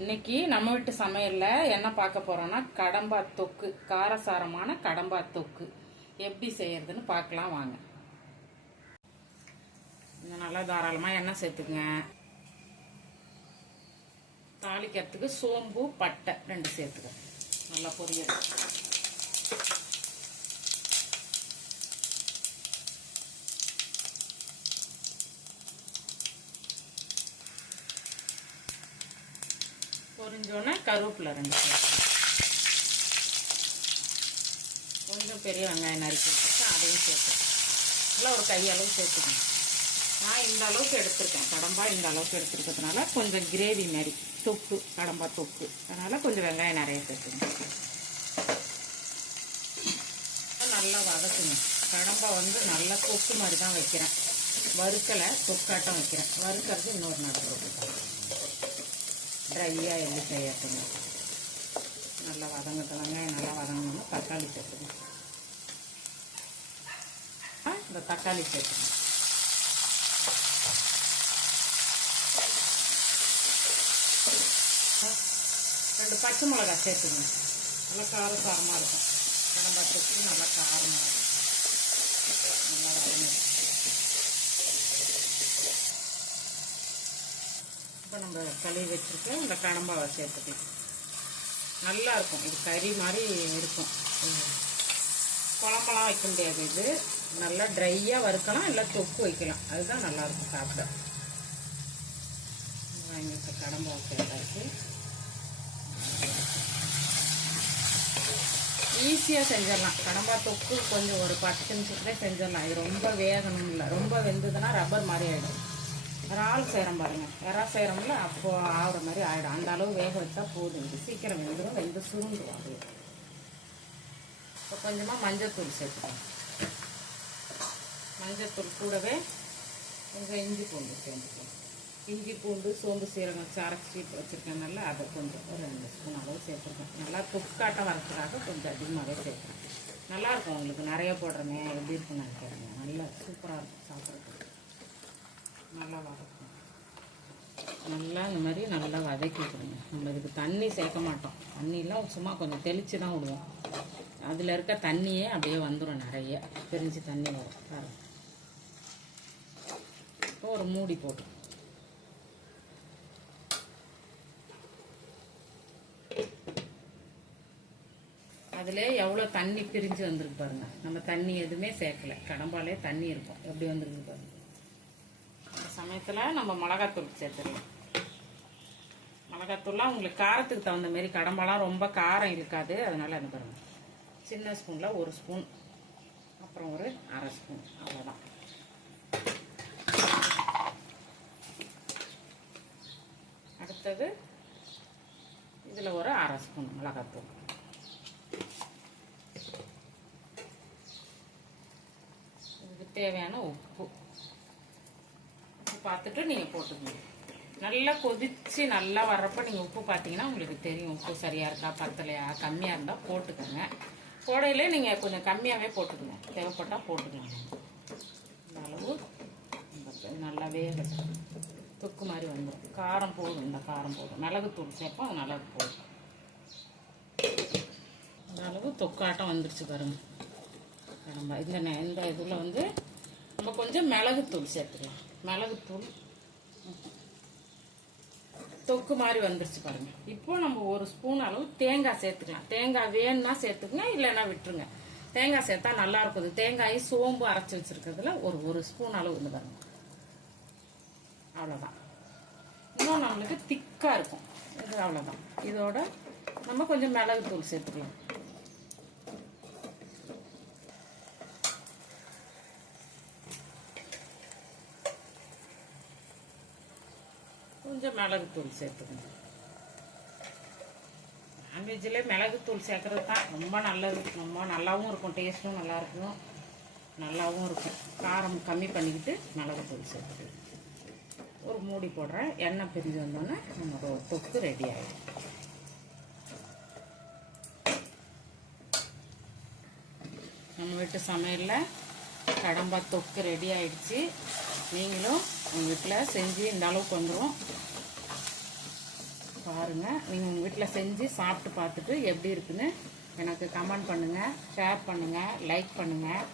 இன்னைக்கு நம்ம வீட்டு சமையல்ல என்ன பார்க்க போறோம்னா கடம்பா தொக்கு, காரசாரமான கடம்பா தொக்கு எப்படி செய்யறதுன்னு பார்க்கலாம் வாங்க. நல்லா தாராளமா எண்ணெய் சேர்த்துக்குங்க. தாளிக்கிறதுக்கு சோம்பு பட்டை 2 சேர்த்துக்க. நல்லா பொரியல். பொரிஞ்சோன்னே கருவேப்பிலை 2 சேர்த்து, கொஞ்சம் பெரிய வெங்காயம் நறுக்கி வச்சுட்டு அதையும் சேர்த்து நல்லா ஒரு கையளவு சேர்த்துக்கணும். நான் இந்த அளவுக்கு எடுத்திருக்கேன், கடம்பா இந்த அளவுக்கு எடுத்துருக்கிறதுனால கொஞ்சம் கிரேவி மாதிரி தொக்கு, கடம்பா தொக்கு, அதனால் கொஞ்சம் வெங்காயம் நிறைய சேர்த்துக்கணும். நல்லா வதக்குங்க. கடம்பா நல்லா தொக்கு மாதிரி தான் வைக்கிறேன், வறுக்கலை, தொக்காட்டம் வைக்கிறேன். வறுக்கிறது இன்னொரு நாள் போட்டுக்கலாம். ட்ரையாக எள்ளி செய்யறதுங்க. நல்லா வதங்கட்டு, வெங்காயம் நல்லா வதங்கணும்னா தக்காளி சேர்த்துக்கணும். இந்த தக்காளி சேர்த்துக்கணும். ரெண்டு பச்சை மிளகாய் சேர்த்துக்கணும். நல்லா காரசாரமாக இருக்கும். கடம்பா தொக்கு நல்லா காரமாக இருக்கும். நல்லா வதங்க. இப்போ நம்ம கழுவி வச்சுருக்க இந்த கடம்பாவை சேர்த்துக்கலாம். நல்லா இருக்கும். இது கறி மாதிரி இருக்கும். குழம்பெல்லாம் வைக்க முடியாது. இது நல்லா ட்ரையாக வறுக்கலாம், இல்லை தொக்கு வைக்கலாம். அதுதான் நல்லாயிருக்கும் சாப்பிட. வாங்கிட்டு கடம்பாவை சேர்த்தாச்சு. ஈஸியாக செஞ்சிடலாம். கடம்பா தொக்கு கொஞ்சம் ஒரு 10 நிமிஷத்துலேயே செஞ்சிடலாம். இது ரொம்ப வேகணும் இல்லை, ரொம்ப வெந்ததுன்னா ரப்பர் மாதிரி ஆகிடும். இறால் செய்கிறோம் பாருங்கள், இறா செய்கிறோம்ல, அப்போது ஆகிற மாதிரி ஆகிடும். அந்த அளவு வேக வச்சா போதும். இது சீக்கிரம் வெந்துடும், வெந்து சுருண்டுடும். அது இப்போ கொஞ்சமாக மஞ்சத்தூள் சேர்த்துக்கலாம். மஞ்சத்தூள் கூடவே கொஞ்சம் இஞ்சி பூண்டு சேர்ந்துக்கலாம். இஞ்சி பூண்டு சோம்பு சீரகம் அரைச்சி வச்சுருக்கேனால அதை கொஞ்சம் ஒரு 2 ஸ்பூன் அளவு சேர்த்துருக்கேன். நல்லா தொக்காட்டம் வரதுக்காக கொஞ்சம் அதிகமாகவே சேர்க்குறேன். நல்லாயிருக்கும். உங்களுக்கு நிறைய போடுறேங்க, எப்படி இருக்குன்னு நினைக்கிறேங்க. நல்லா சூப்பராக இருக்கும் சாப்பிட்றதுக்கு. நல்லா வதக்கும். நல்லா இந்த மாதிரி நல்லா வதக்கி விட்டுருங்க. நம்ம இதுக்கு தண்ணி சேர்க்க மாட்டோம். தண்ணியெலாம் சும்மா கொஞ்சம் தெளித்து தான் விடுவோம். அதில் இருக்க தண்ணியே அப்படியே வந்துடும், நிறைய பிரிஞ்சு தண்ணி வரும் பாருங்க. இப்போ ஒரு மூடி போட்டு அதில் எவ்வளோ தண்ணி பிரிஞ்சு வந்திருக்கு பாருங்க. நம்ம தண்ணி எதுவுமே சேர்க்கலை, கடம்பாலே தண்ணி இருக்கும். எப்படி வந்துருக்கு பாருங்க. அந்த சமயத்தில் நம்ம மிளகாத்தூள் சேர்த்துடலாம். மிளகாத்தூள்லாம் உங்களுக்கு காரத்துக்கு தகுந்த மாதிரி. கடம்பாலாம் ரொம்ப காரம் இருக்காது, அதனால என்ன பாருங்க, சின்ன ஸ்பூனில் 1 ஸ்பூன், அப்புறம் ஒரு 1/2 ஸ்பூன், அவ்வளோதான். அடுத்தது இதில் ஒரு 1/2 ஸ்பூன் மிளகாத்தூள். இதுக்கு தேவையான உப்பு பார்த்துட்டு நீங்கள் போட்டுக்கணும். நல்லா கொதித்து நல்லா வர்றப்போ நீங்கள் உப்பு பார்த்தீங்கன்னா உங்களுக்கு தெரியும், உப்பு சரியாக இருக்கா பத்தலையா. கம்மியாக இருந்தால் போட்டுக்கோங்க. போடையிலே நீங்கள் கொஞ்சம் கம்மியாகவே போட்டுக்கணும், தேவைப்பட்டால் போட்டுக்கலாம். இந்த அளவு நல்லா வேகட்டும். தொக்கு மாதிரி வந்துடும். காரம் போதும், இந்த காரம் போதும். மிளகுத்தூள் சேர்ப்போம், அது மிளகு போதும். இந்த அளவு தொக்காட்டம் வந்துடுச்சு பாருங்க. நம்ம இந்த இதில் நம்ம கொஞ்சம் மிளகுத்தூள் சேர்த்துக்கலாம். மிளகுத்தூள் தொக்கு மாதிரி வந்துருச்சு பாருங்க. இப்போ நம்ம 1 ஸ்பூன் அளவு தேங்காய் சேர்த்துக்கலாம். தேங்காய் வேணும்னா சேர்த்துக்குங்க, இல்லைன்னா விட்டுருங்க. தேங்காய் சேர்த்தா நல்லா இருக்குது. தேங்காய் சோம்பு அரைச்சி வச்சிருக்கிறதுல ஒரு ஸ்பூன் அளவு இருந்து பாருங்க. அவ்வளோதான். இன்னும் நம்மளுக்கு திக்காக இருக்கும் இது. அவ்வளோதான். இதோட நம்ம கொஞ்சம் மிளகுத்தூள் சேர்த்துக்கலாம். கொஞ்சம் மிளகுத்தூள் சேர்த்துக்கணும். நான்வெஜ்ஜில் மிளகுத்தூள் சேர்க்கறது தான் ரொம்ப நல்லது. ரொம்ப நல்லாவும் இருக்கும், டேஸ்ட்டும் நல்லா இருக்கும், நல்லாவும் இருக்கும். காரம் கம்மி பண்ணிக்கிட்டு மிளகுத்தூள் சேர்த்துக்கலாம். ஒரு மூடி போடுறேன். எண்ணெய் பிரிஞ்சு வந்தோன்னே நமக்கு ஒரு தொக்கு ரெடி ஆகிடும். நம்ம வீட்டு சமையலில் கடம்பா தொக்கு ரெடி ஆகிடுச்சு. நீங்களும் உங்கள் வீட்டில் செஞ்சு இந்த அளவுக்கு வந்துடும். பாருங்கள். நீங்கள் உங்கள் வீட்டில் செஞ்சு சாப்பிட்டு பார்த்துட்டு எப்படி இருக்குன்னு எனக்கு கமெண்ட் பண்ணுங்கள், ஷேர் பண்ணுங்கள், லைக் பண்ணுங்கள்,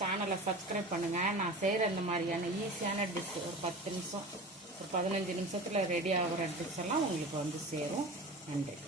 சேனலை சப்ஸ்கிரைப் பண்ணுங்கள். நான் செய்கிற இந்த மாதிரியான ஈஸியான டிஷ் ஒரு 10 நிமிஷம் ஒரு 15 நிமிஷத்தில் ரெடி ஆகிற டிஷ் எல்லாம் உங்களுக்கு வந்து சேரும். நன்றி.